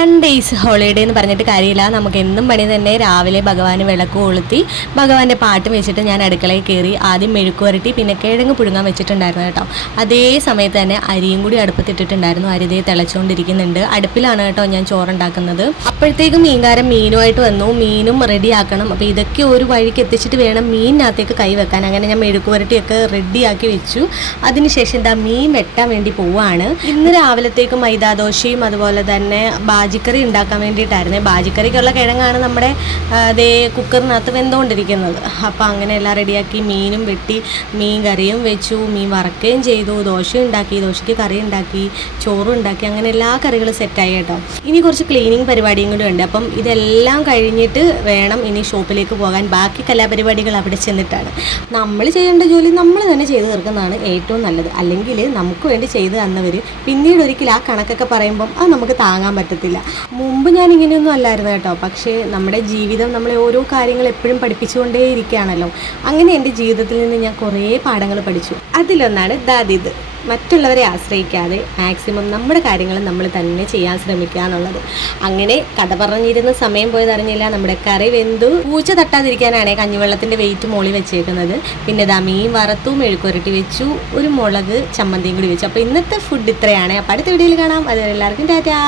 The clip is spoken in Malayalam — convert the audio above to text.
10 ഡേയ്സ് ഹോളിഡേ എന്ന് പറഞ്ഞിട്ട് കാര്യമില്ല. നമുക്ക് എന്നും പണി തന്നെ. രാവിലെ ഭഗവാന് വിളക്ക് കൊളുത്തി ഭഗവാന്റെ പാട്ട് വെച്ചിട്ട് ഞാൻ അടുക്കളയിൽ കയറി ആദ്യം മെഴുക്ക് വരട്ടി പിന്നെ കിഴങ്ങ് പുഴുങ്ങാൻ വെച്ചിട്ടുണ്ടായിരുന്നു കേട്ടോ. അതേ സമയത്ത് തന്നെ അരിയും കൂടി അടുപ്പത്തിട്ടിട്ടുണ്ടായിരുന്നു. അരിതേ തിളച്ചുകൊണ്ടിരിക്കുന്നുണ്ട്. അടുപ്പിലാണ് കേട്ടോ ഞാൻ ചോറുണ്ടാക്കുന്നത്. അപ്പോഴത്തേക്കും മീൻകാരൻ മീനുമായിട്ട് വന്നു. മീനും റെഡിയാക്കണം. അപ്പോൾ ഇതൊക്കെ ഒരു വഴിക്ക് എത്തിച്ചിട്ട് വേണം മീനിനകത്തേക്ക് കൈ വെക്കാൻ. അങ്ങനെ ഞാൻ മെഴുക്ക് വരട്ടിയൊക്കെ റെഡിയാക്കി വെച്ചു. അതിനുശേഷം എന്താ മീൻ വെട്ടാൻ വേണ്ടി പോവാണ്. ഇന്ന് രാവിലത്തേക്ക് മൈദാദോശയും അതുപോലെ തന്നെ ബാജിക്കറി ഉണ്ടാക്കാൻ വേണ്ടിയിട്ടായിരുന്നു. ബാജിക്കറിക്കുള്ള കിഴങ്ങാണ് നമ്മുടെ അതേ കുക്കറിനകത്ത് വെന്തുകൊണ്ടിരിക്കുന്നത്. അപ്പോൾ അങ്ങനെ എല്ലാം റെഡിയാക്കി മീനും വെട്ടി മീൻ കറിയും വെച്ചു, മീൻ വറക്കുകയും ചെയ്തു, ദോശ ഉണ്ടാക്കി, ദോശയ്ക്ക് കറി ഉണ്ടാക്കി, ചോറും ഉണ്ടാക്കി, അങ്ങനെ എല്ലാ കറികളും സെറ്റായി കേട്ടോ. ഇനി കുറച്ച് ക്ലീനിങ് പരിപാടിയും കൂടി ഉണ്ട്. അപ്പം ഇതെല്ലാം കഴിഞ്ഞിട്ട് വേണം ഇനി ഷോപ്പിലേക്ക് പോകാൻ. ബാക്കി കലാപരിപാടികൾ അവിടെ ചെന്നിട്ടാണ്. നമ്മൾ ചെയ്യേണ്ട ജോലി നമ്മൾ തന്നെ ചെയ്ത് തീർക്കുന്നതാണ് ഏറ്റവും നല്ലത്. അല്ലെങ്കിൽ നമുക്ക് വേണ്ടി ചെയ്ത് തന്നവർ പിന്നീട് ഒരിക്കൽ ആ കണക്കൊക്കെ പറയുമ്പം അത് നമുക്ക് താങ്ങാൻ പറ്റത്തില്ല. മുമ്പ് ഞാൻ ഇങ്ങനെയൊന്നും അല്ലായിരുന്നു കേട്ടോ. പക്ഷേ നമ്മുടെ ജീവിതം നമ്മളെ ഓരോ കാര്യങ്ങൾ എപ്പോഴും പഠിപ്പിച്ചുകൊണ്ടേ ഇരിക്കുകയാണല്ലോ. അങ്ങനെ എൻ്റെ ജീവിതത്തിൽ നിന്ന് ഞാൻ കുറേ പാഠങ്ങൾ പഠിച്ചു. അതിലൊന്നാണ് ദാദിത്. മറ്റുള്ളവരെ ആശ്രയിക്കാതെ മാക്സിമം നമ്മുടെ കാര്യങ്ങൾ നമ്മൾ തന്നെ ചെയ്യാൻ ശ്രമിക്കുക എന്നുള്ളത്. അങ്ങനെ കഥ പറഞ്ഞിരുന്ന സമയം പോയതറിഞ്ഞില്ല. നമ്മുടെ കറി വെന്തു. പൂച്ച തട്ടാതിരിക്കാനാണ് കഞ്ഞിവെള്ളത്തിൻ്റെ വെയിറ്റ് മോളി വെച്ചേക്കുന്നത്. പിന്നെ ദാ മീൻ വറുത്തു, മെഴുക്കുരട്ടി വെച്ചു, ഒരു മുളക് ചമ്മന്തിയും കൂടി വെച്ചു. അപ്പോൾ ഇന്നത്തെ ഫുഡ് ഇത്രയാണ്. അപ്പോൾ അടുത്ത വീഡിയോയിൽ കാണാം. അതുവരെ എല്ലാവർക്കും ടാറ്റാ.